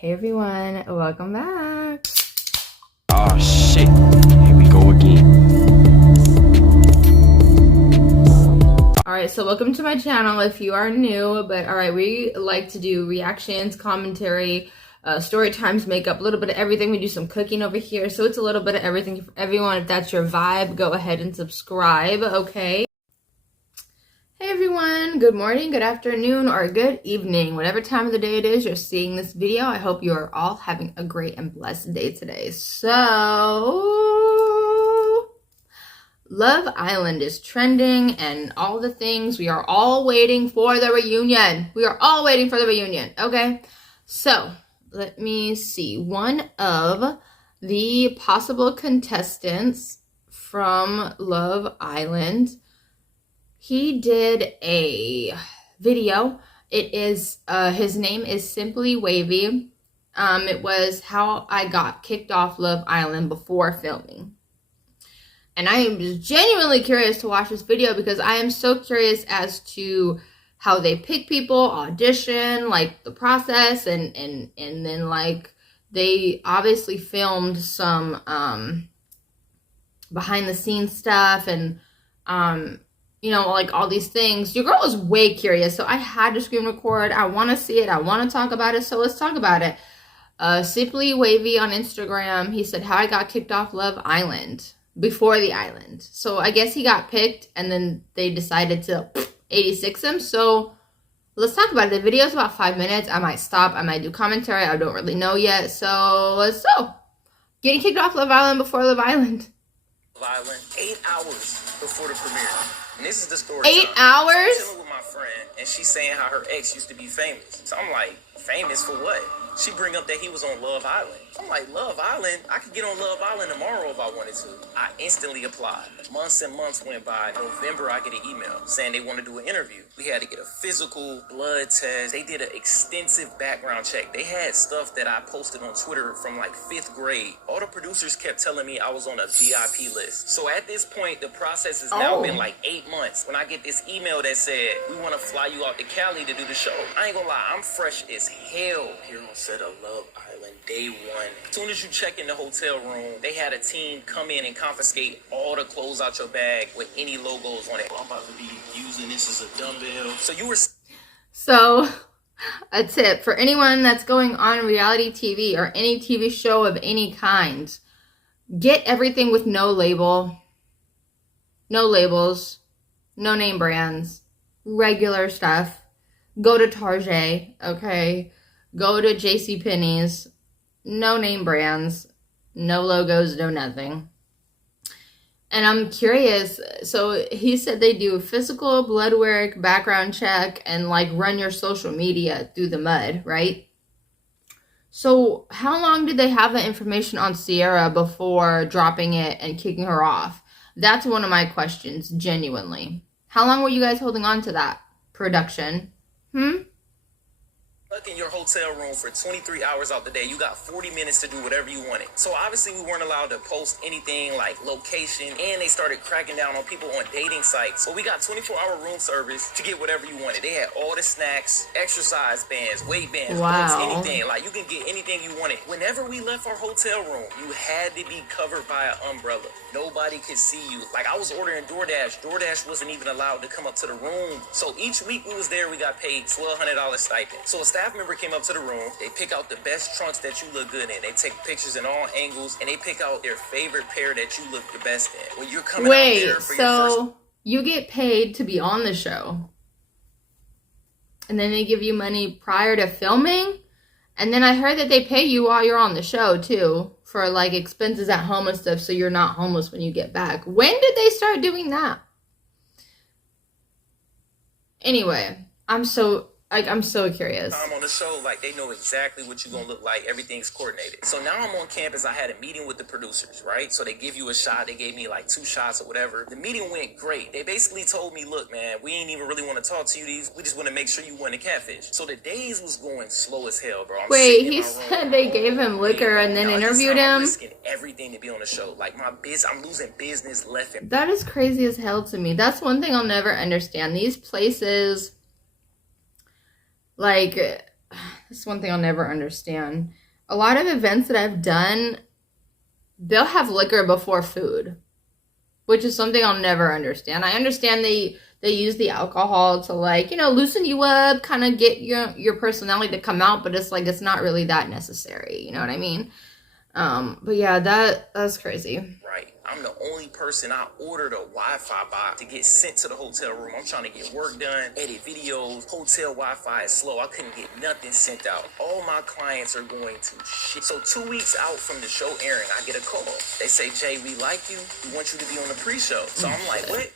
Hey everyone, welcome back. Oh shit, here we go again. Alright, so welcome to my channel if you are new, but alright, we like to do reactions, commentary, story times, makeup, a little bit of everything. We do some cooking over here, so it's a little bit of everything for everyone. If that's your vibe, go ahead and subscribe, okay? Hey everyone, good morning, good afternoon, or good evening. Whatever time of the day it is you're seeing this video, I hope you are all having a great and blessed day today. So, Love Island is trending and all the things. We are all waiting for the reunion. We are all waiting for the reunion, okay? So, let me see. One of the possible contestants from Love Island, he did a video. It is his name is Simply Wavy. It was how I got kicked off Love Island before filming. And I am just genuinely curious to watch this video because I am so curious as to how they pick people, audition, like the process, and then like they obviously filmed some behind the scenes stuff and you know, like all these things. Your girl was way curious, so I had to screen record. I want to see it. I want to talk about it, so let's talk about it. Simply Wavy on Instagram, he said how I got kicked off Love Island before the island. So I guess he got picked, and then they decided to 86 him. So let's talk about it. The video's about 5 minutes. I might stop. I might do commentary. I don't really know yet. So let's go. Getting kicked off Love Island before Love Island. Love Island 8 hours before the premiere. And this is the story. 8 hours? I'm chilling with my friend, and she's saying how her ex used to be famous. So I'm like, famous for what? She bring up that he was on Love Island. I'm like, Love Island? I could get on Love Island tomorrow if I wanted to. I instantly applied. Months and months went by. In November, I get an email saying they want to do an interview. We had to get a physical, blood test. They did an extensive background check. They had stuff that I posted on Twitter from like 5th grade. All the producers kept telling me I was on a VIP list. So at this point, the process has now been like 8 months. When I get this email that said, we want to fly you out to Cali to do the show. I ain't gonna lie, I'm fresh as hell here on set of Love Island day one. As soon as you check in the hotel room, they had a team come in and confiscate all the clothes out your bag with any logos on it. I'm about to be using this as a dumbbell. So a tip for anyone that's going on reality TV or any TV show of any kind, get everything with no label, no labels, no name brands, regular stuff. Go to Target, okay? Go to JCPenney's, no name brands, no logos, no nothing. And I'm curious, so he said they do physical, blood work, background check, and like run your social media through the mud, right? So how long did they have that information on Sierra before dropping it and kicking her off? That's one of my questions, genuinely. How long were you guys holding on to that production? Stuck in your hotel room for 23 hours out the day. You got 40 minutes to do whatever you wanted. So obviously we weren't allowed to post anything like location, and they started cracking down on people on dating sites. So we got 24-hour room service to get whatever you wanted. They had all the snacks, exercise bands, weight bands, books, anything. Like you can get anything you wanted. Whenever we left our hotel room, you had to be covered by an umbrella. Nobody could see you. Like I was ordering DoorDash. DoorDash wasn't even allowed to come up to the room. So each week we was there, we got paid $1,200 stipend. So a staff member came up to the room. They pick out the best trunks that you look good in. They take pictures in all angles, and they pick out their favorite pair that you look the best in. When you're coming out there for your first... you get paid to be on the show, and then they give you money prior to filming, and then I heard that they pay you while you're on the show too for like expenses at home and stuff, so you're not homeless when you get back. When did they start doing that? Anyway, I'm so curious. I'm on the show, like they know exactly what you're gonna look like. Everything's coordinated. So now I'm on campus. I had a meeting with the producers, right? So they give you a shot. They gave me like 2 shots or whatever. The meeting went great. They basically told me, look, man, we ain't even really want to talk to you. We just want to make sure you weren't a catfish. So the days was going slow as hell, bro. Wait, he said they gave him liquor and then interviewed him? I'm risking everything to be on the show. Like I'm losing business left and... That is crazy as hell to me. That's one thing I'll never understand. These places, like, this is one thing I'll never understand. A lot of events that I've done, they'll have liquor before food, which is something I'll never understand. I understand they use the alcohol to, like, you know, loosen you up, kind of get your personality to come out, but it's like, it's not really that necessary. You know what I mean? But yeah, that's crazy. Right. I'm the only person I ordered a Wi-Fi box to get sent to the hotel room. I'm trying to get work done, edit videos. Hotel Wi-Fi is slow. I couldn't get nothing sent out. All my clients are going to shit. So 2 weeks out from the show airing, I get a call. They say, Jay, we like you. We want you to be on the pre-show. So I'm like, what?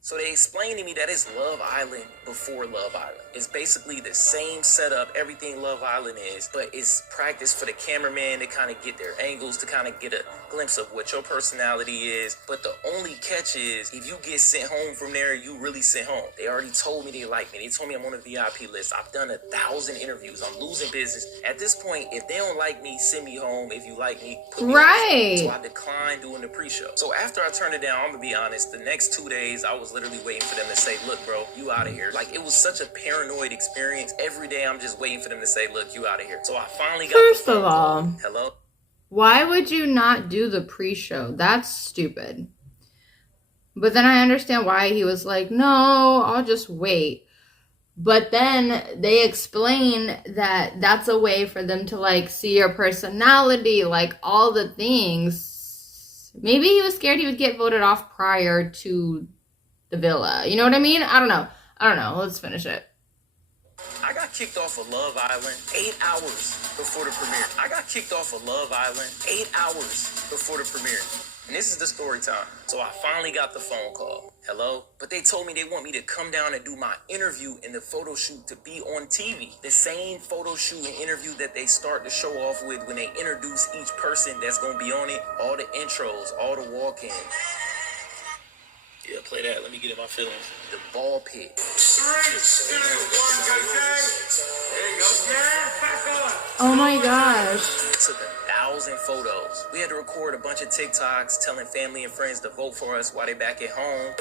So they explained to me that it's Love Island before Love Island. It's basically the same setup, everything Love Island is, but it's practice for the cameraman to kind of get their angles, to kind of get a glimpse of what your personality is. But the only catch is, if you get sent home from there, you really sent home. They already told me they like me. They told me I'm on a VIP list. I've done 1,000 interviews. I'm losing business. At this point, if they don't like me, send me home. If you like me, put me right. on. So I declined doing the pre-show. So after I turned it down, I'm gonna be honest, the next 2 days, I was literally waiting for them to say, look, bro, you out of here. Like, it was such a paranoid experience. Every day I'm just waiting for them to say, look, you out of here. So I finally got First of all, hello? Why would you not do the pre-show? That's stupid. But then I understand why he was like, no, I'll just wait. But then they explain that that's a way for them to, like, see your personality, like, all the things. Maybe he was scared he would get voted off prior to the villa. You know what I mean? I don't know. Let's finish it. I got kicked off of Love Island 8 hours before the premiere. I got kicked off of Love Island 8 hours before the premiere. And this is the story time. So I finally got the phone call. Hello? But they told me they want me to come down and do my interview in the photo shoot to be on TV. The same photo shoot and interview that they start the show off with when they introduce each person that's going to be on it. All the intros, all the walk-ins. Yeah, play that. Let me get in my feelings. The ball pit. 3, 2, 1, go, There you go. Yeah, back on. Oh my gosh. Took 1,000 photos. We had to record a bunch of TikToks telling family and friends to vote for us while they back at home.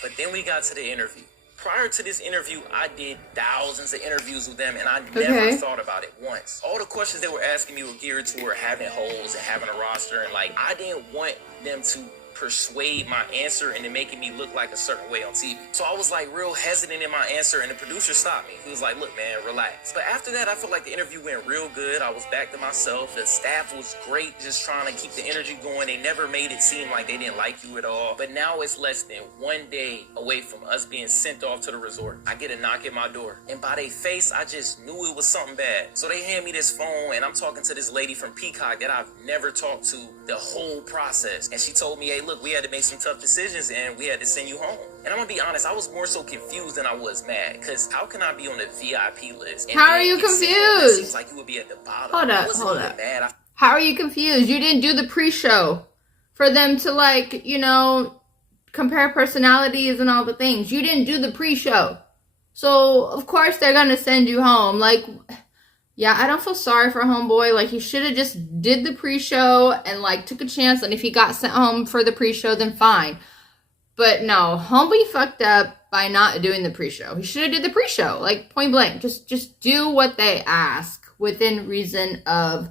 But then we got to the interview. Prior to this interview, I did thousands of interviews with them, and I never thought about it once. All the questions they were asking me were geared toward having holes and having a roster, and, like, I didn't want them to persuade my answer into making me look like a certain way on TV. So I was, like, real hesitant in my answer, and the producer stopped me. He was like, look, man, relax. But after that, I felt like the interview went real good. I was back to myself. The staff was great, just trying to keep the energy going. They never made it seem like they didn't like you at all. But now it's less than 1 day away from us being sent off to the resort. I get a knock at my door, and by their face, I just knew it was something bad. So they hand me this phone, and I'm talking to this lady from Peacock that I've never talked to the whole process. And she told me, hey, look, we had to make some tough decisions, and we had to send you home. And I'm gonna be honest, I was more so confused than I was mad, because how can I be on the VIP list? How are you confused? It seems like you would be at the bottom. Hold up. How are you confused? You didn't do the pre-show for them to, like, you know, compare personalities and all the things. You didn't do the pre-show. So, of course, they're gonna send you home. Like, yeah, I don't feel sorry for homeboy. Like, he should have just did the pre-show and, like, took a chance. And if he got sent home for the pre-show, then fine. But no, homeboy fucked up by not doing the pre-show. He should have did the pre-show, like, point blank. Just do what they ask within reason of,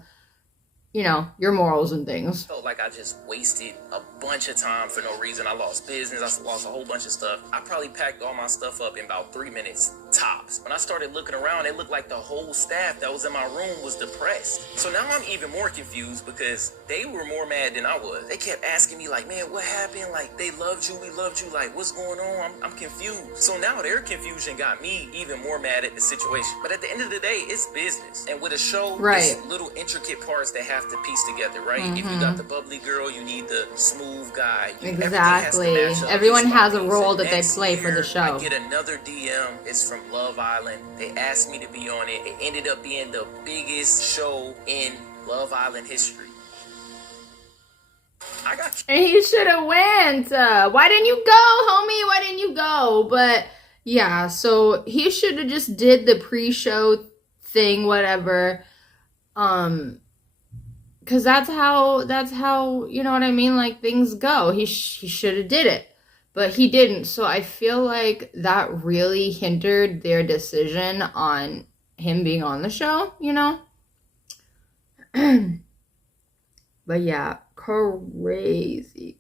you know, your morals and things. Felt like I just wasted a bunch of time for no reason. I lost business. I lost a whole bunch of stuff. I probably packed all my stuff up in about 3 minutes tops. When I started looking around, it looked like the whole staff that was in my room was depressed. So now I'm even more confused because they were more mad than I was. They kept asking me, like, man, what happened? Like, they loved you, we loved you. Like, what's going on? I'm confused. So now their confusion got me even more mad at the situation. But at the end of the day, it's business. And with a show, there's little intricate parts that have to piece together, right? If you got the bubbly girl, you need the smooth guy. Exactly. Everyone has a role that they play for the show. I get another DM. It's from Love Island. They asked me to be on it. It ended up being the biggest show in Love Island history. And he should have went. Why didn't you go, homie? Why didn't you go? But yeah, so he should have just did the pre-show thing, whatever. Because that's how, you know what I mean? Like, things go. He should have did it. but he didn't. So I feel like that really hindered their decision on him being on the show, you know? But yeah, crazy.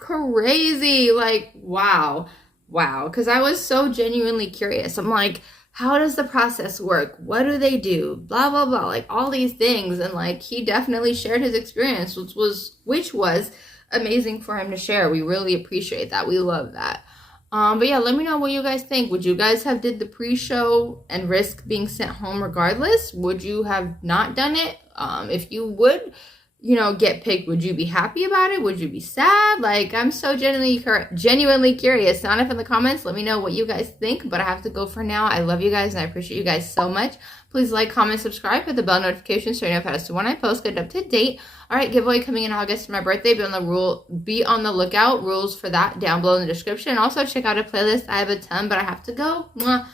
Like, wow. Because I was so genuinely curious. I'm like, how does the process work? What do they do? Blah, blah, blah. Like, all these things. And like, he definitely shared his experience, which was amazing for him to share. We really appreciate that. We love that. But yeah, let me know what you guys think. Would you guys have did the pre-show and risk being sent home regardless? Would you have not done it? If you would, you know, get picked, would you be happy about it? Would you be sad? Like, I'm so genuinely curious. Sound off in the comments. Let me know what you guys think, but I have to go for now. I love you guys and I appreciate you guys so much. Please like, comment, subscribe, hit the bell notification so you know as to when I post. Get up to date. All right, giveaway coming in August for my birthday. Be on the lookout. Rules for that down below in the description. Also, check out a playlist. I have a ton, but I have to go. Mwah.